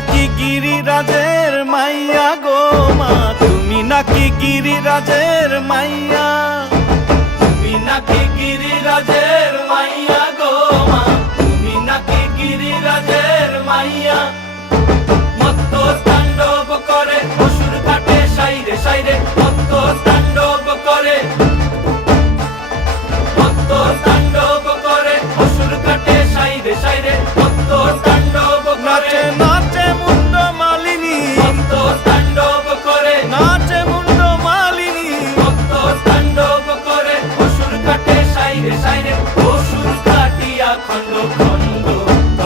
নাকি গিরিরাজের মাইয়া গো মা, তুমি নাকি গিরিরাজের মাইয়া, তুমি নাকি গিরিরাজের মাইয়া গো মা, তুমি নাকি গিরিরাজের মাইয়া। মত্ত তাণ্ডব করে অসুর কাটে সাইরে সাইরে, মত্ত তাণ্ডব করে, মত্ত তাণ্ডব করে অসুর কাটে সাইরে সাইরে।